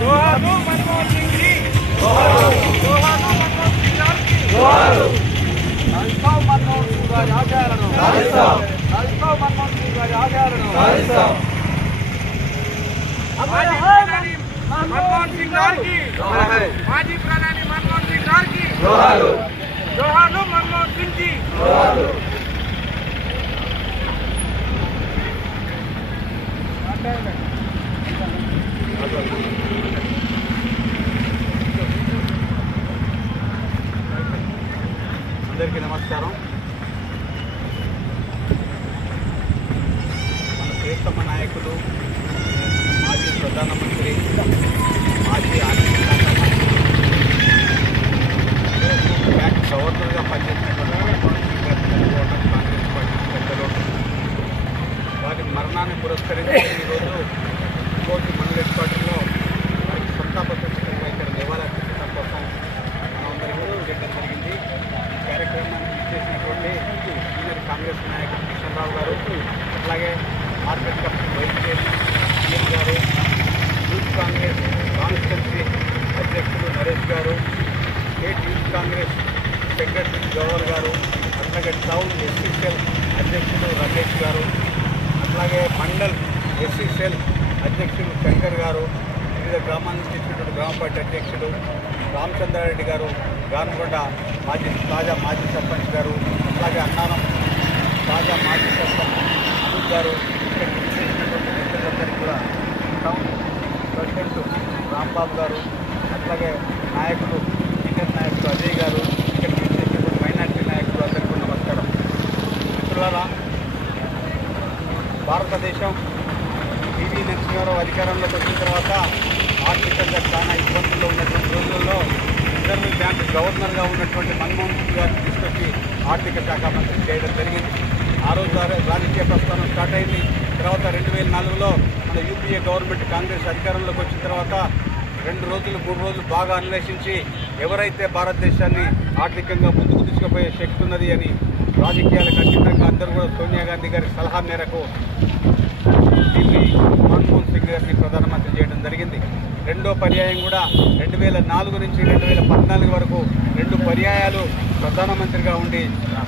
జోహార్లు మన్మోహన్ సింగ్ జీ జోహార్లు మన్మోహన్ సింగ్ గారికి రాజస్థాన్ మన్మోహన్ సింగ్ గారి ఆశయాలను రాజస్థాన్ మన్మోహన్ సింగ్ గారి ఆశయాలను మాజీ ప్రధాని మన్మోహన్ సింగ్ గారికి మాజీ ప్రధాని మన్మోహన్ సింగ్ గారికి జోహార్లు మన్మోహన్ సింగ్ జీ అందరికీ నమస్కారం మన ప్రియతమ నాయకులు మాజీ ప్రధానమంత్రి మాజీ ఆర్థిక శాఖ మంత్రి బ్యాంక్ గవర్నర్గా పనిచేసినటువంటి మన్మోహన్ సింగ్ గారు చనిపోవడం కాంగ్రెస్ పార్టీ పెద్దలు వారి మరణాన్ని పురస్కరించి ఈరోజు కోటి మండల హెడ్ క్వార్టర్లో వారికి సంతాప సూచకంగా ఇక్కడ నివాళులర్పించడం కోసం మనందరికీ చేయడం జరిగింది. ఈ కార్యక్రమాన్ని ఇచ్చేసినటువంటి సీనియర్ కాంగ్రెస్ నాయకుడు కిషన్ గారు అట్లాగే market committee vice chairman CM గారు యూత్ కాంగ్రెస్ కాన్స్టిట్యున్సీ అధ్యక్షుడు నరేష్ గారు state youth Congress secretary governor గారు అట్లాగే టౌన్ ఎస్సీసీఎల్ అధ్యక్షుడు రమేష్ గారు అలాగే మండల్ ఎస్సీసెల్ అధ్యక్షుడు శంకర్ గారు వివిధ గ్రామాన్ని నుంచి గ్రామ పార్టీ అధ్యక్షుడు రామచంద్రారెడ్డి గారు గానుగొండ మాజీ తాజా మాజీ సర్పంచ్ గారు అలాగే అన్నారం తాజా మాజీ సర్పంచ్ అమిత్ గారు ఇక్కడికి విచ్చేసినటువంటి కూడా టౌన్ ప్రెసిడెంట్ రాంబాబు గారు అట్లాగే నాయకులు సీనియర్ నాయకులు అజయ్ గారు ఇక్కడికి విచ్చేసినటువంటి మైనార్టీ నాయకులు అందరికీ కూడా నమస్కారం మిత్రులారా భారతదేశం టీవీ నరసింహారావు అధికారంలోకి వచ్చిన తర్వాత ఆర్థికంగా చాలా ఇబ్బందుల్లో ఉన్నటువంటి రోజుల్లో రిజర్వ్ బ్యాంక్ గవర్నర్గా ఉన్నటువంటి మన్మోహన్ సింగ్ గారిని తీసుకొచ్చి ఆర్థిక శాఖ మంత్రి చేయడం జరిగింది. ఆ రోజు రాజకీయ ప్రస్థానం స్టార్ట్ అయింది. తర్వాత రెండు వేల నాలుగులో మన యూపీఏ గవర్నమెంట్ కాంగ్రెస్ అధికారంలోకి వచ్చిన తర్వాత రెండు రోజులు మూడు రోజులు బాగా అన్వేషించి ఎవరైతే భారతదేశాన్ని ఆర్థికంగా ముందుకు తీసుకుపోయే శక్తి ఉన్నది అని రాజకీయాలకు అతీతంగా అందరూ కూడా సోనియా గాంధీ గారి సలహా మేరకు మన్మోహన్ సింగ్ గారిని ప్రధానమంత్రి చేయడం జరిగింది. రెండో పర్యాయం కూడా రెండు వేల నాలుగు నుంచి రెండు వేల పద్నాలుగు వరకు రెండు పర్యాయాలు ప్రధానమంత్రిగా ఉండి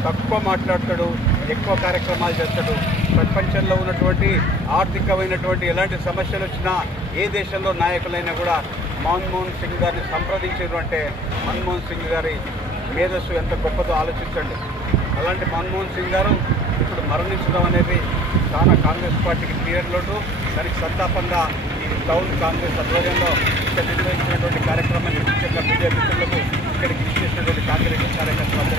తక్కువ మాట్లాడతాడు ఎక్కువ కార్యక్రమాలు చేస్తాడు. ప్రపంచంలో ఉన్నటువంటి ఆర్థికమైనటువంటి ఎలాంటి సమస్యలు వచ్చినా ఏ దేశంలో నాయకులైనా కూడా మన్మోహన్ సింగ్ గారిని సంప్రదించారు అంటే మన్మోహన్ సింగ్ గారి మేధస్సు ఎంత గొప్పదో ఆలోచించండి. అలాంటి మన్మోహన్ సింగ్ గారు ఇప్పుడు మరణించడం అనేది చాలా కాంగ్రెస్ పార్టీకి తీరని దానికి సంతాపంగా ఈ టౌన్ కాంగ్రెస్ ఆధ్వర్యంలో ఇక్కడ నిర్వహించినటువంటి కార్యక్రమాన్ని ముఖ్యంగా మీడియా మిత్రులకు ఇక్కడికి ఇచ్చేసినటువంటి కాంగ్రెస్ కార్యకర్తలకు